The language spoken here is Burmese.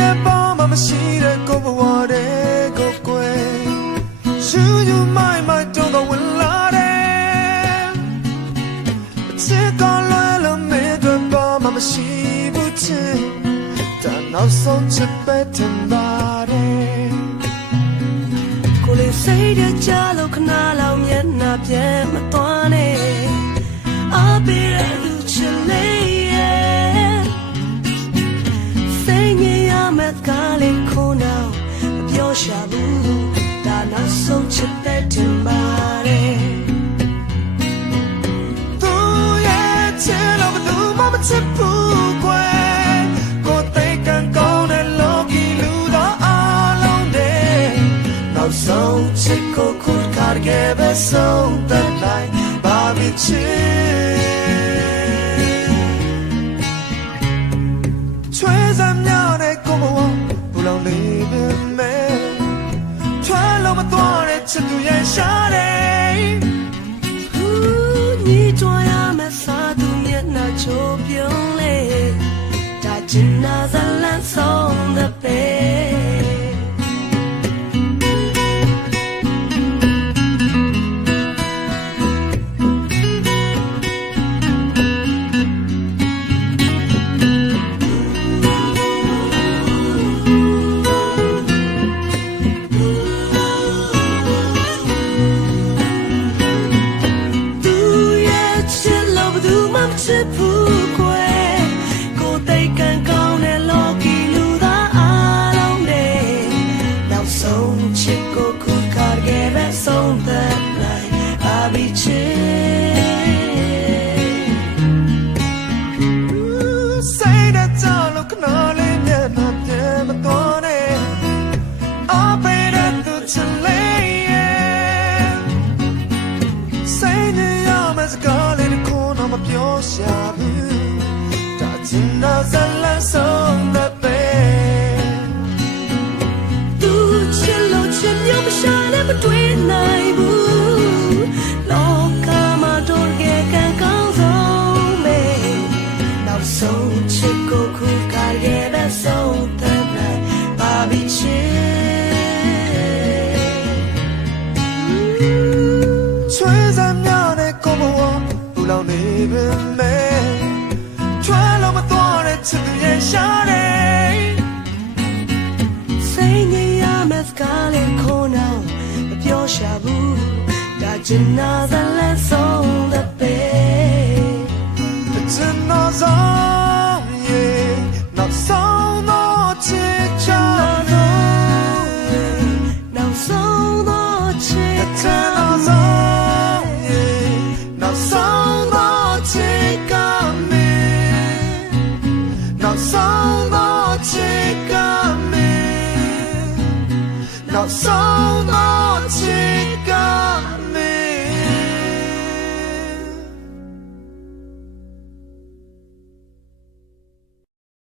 ရဲ့ပေါ်မှာမရှိတဲ့ကိုဘဝတဲ့ကိုကွယ် You you my my don't go in love ချင်းကလွယ်လို့မင်းတို့ပေါ်မှာမရှိဘူးချင်းဒါနောက်ဆုံးချစ်ပဲတင်ပါတယ်ကိုလေးစိတ်တကြလို့ခဏလောက်မျက်နှာပြန်မသွားနဲ့အပီရဲ့ ရှာဘူးဒါနောက်ဆုံးချစ်တဲ့တင်ပါတယ်သူရဲ့ချစ်လို့ဘယ်သူမှမချစ်ဘူးကွယ်ကိုယ်သိကံကောင်းတဲ့လောကီလူသားအလုံးတဲ့နောက်ဆုံးချစ်ကိုခုကားခဲ့ပဲဆုံးတဲ့နိုင်ဘာဖြစ်ချစ် သွားတဲ့ချစ် သူမှမ တော့မပြောရှာဘူးဒါချင်တာဇလန်းဆုံးတဲ့ပဲသူချစ်လို့ချစ်မျိုးမရှာနဲ့မတွေ့နိုင်ဘူးလောကမှာတော့ကဲကံကောင်းဆုံးပဲနောက်ဆုံးချစ်ကို ပဲမဲ့ထွားလို့မသွားတဲ့ချစ်သူရဲ့ရှားတဲ့စိတ်ငြိမ်ရမယ့်စကားလေးခုနောက်မပြောရှာဘူးဒါချင်နာဇလန်ဆုံး